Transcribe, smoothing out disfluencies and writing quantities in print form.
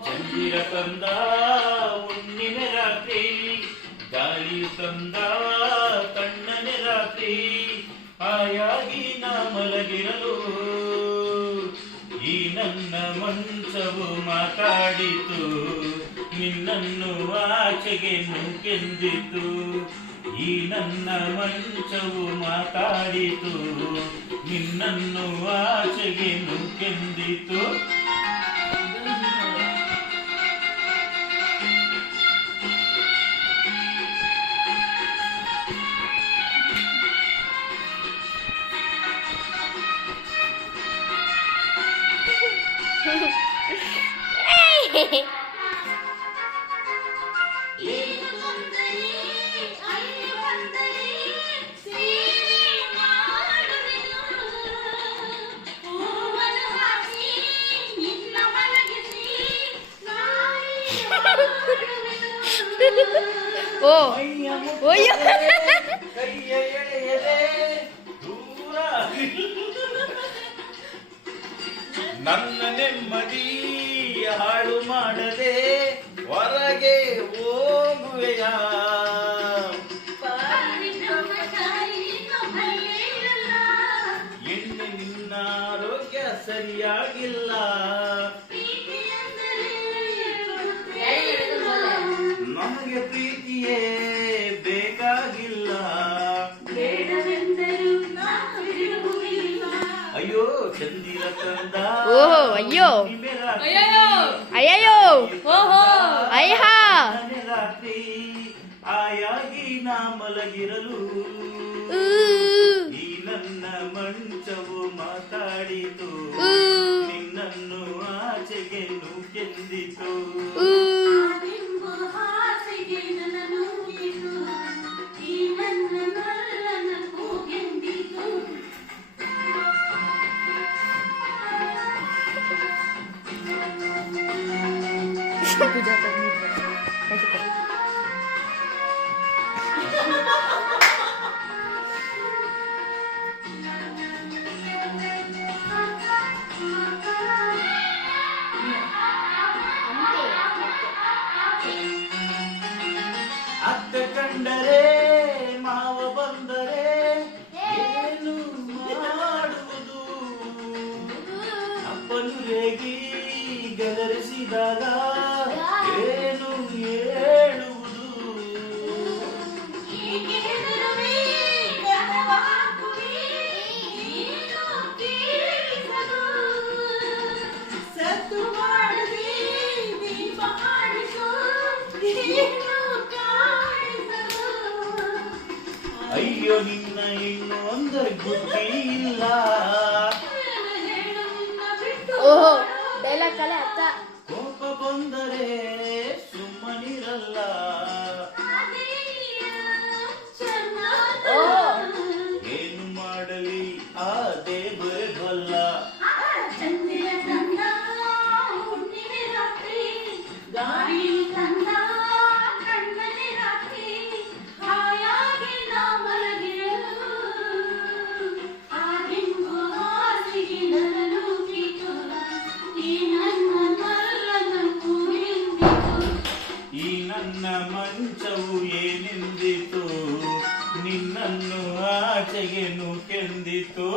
ಚಂದಿರ ತಂದ ಹುಣ್ಣಿಮೆ ರಾತ್ರಿ, ಗಾಳಿಯು ತಂದ ತಣ್ಣನೆ ರಾತ್ರಿ, ಹಾಯಾಗಿ ನಾ ಮಲಗಿರಲು ಈ ನನ್ನ ಮಂಚವು ಮಾತಾಡಿತು, ನಿನ್ನನ್ನು ಆಚೆಗೆ ನೂಕೆಂದಿತು. ಈ ನನ್ನ ಮಂಚವು ಮಾತಾಡಿತು, ನಿನ್ನನ್ನು ಆಚೆಗೆ ನೂಕೆಂದಿತು. ನನ್ನ ನೆಮ್ಮದಿ ಹಾಳು ಮಾಡದೆ ಹೊರಗೆ ಹೋಗುವೆಯ, ಎಣ್ಣೆ ನಿನ್ನ ಆರೋಗ್ಯ ಸರಿಯಾಗಿಲ್ಲ, ನಮಗೆ ಪ್ರೀತಿಯೇ ಬೇಕಾಗಿಲ್ಲ. ಅಯ್ಯೋ ಚಂದಿರ ತಂದ, ಅಯ್ಯೋ ಅಯ್ಯೋ ರಾತ್ರಿ ಆಯಾಗಿ ನಾ ಮಲಗಿರಲು ಈ ನನ್ನ ಮಂಚವು ಮಾತಾಡಿತು, ನಿನ್ನನ್ನು ಆಚೆಗೆ ನೂಕೆಂದಿತು. पूजा करनी ಅತ್ತ ಕಂಡರೆ ಮಾವ ಬಂದರೆ ಏನು ಮಾಡುವುದು, ಅಪ್ಪನು ರೇಗಿ ಗದರಿಸಿದಾಗ ಏನು ಹೇಳುವುದು. ಅಯ್ಯೋ ನಿನ್ನ ಇನ್ನು ಅಂದರೆ ಬುದ್ಧಿ ಇಲ್ಲ. ಓಹೋ ಡೈಲಾಗ್ ಕಲೆ ಅತ್ತ. ಕೋಪ ಬಂದರೆ ಸುಮ್ಮನಿರಲ್ಲ, ಏನು ಮಾಡಲಿ ಆ ದೇವರೇ ಬಲ್ಲ. ನನ್ನ ಮಂಚವು ಏನೆಂದಿತು, ನಿನ್ನನ್ನು ಆಚೆಗೆ ನೂಕೆಂದಿತು.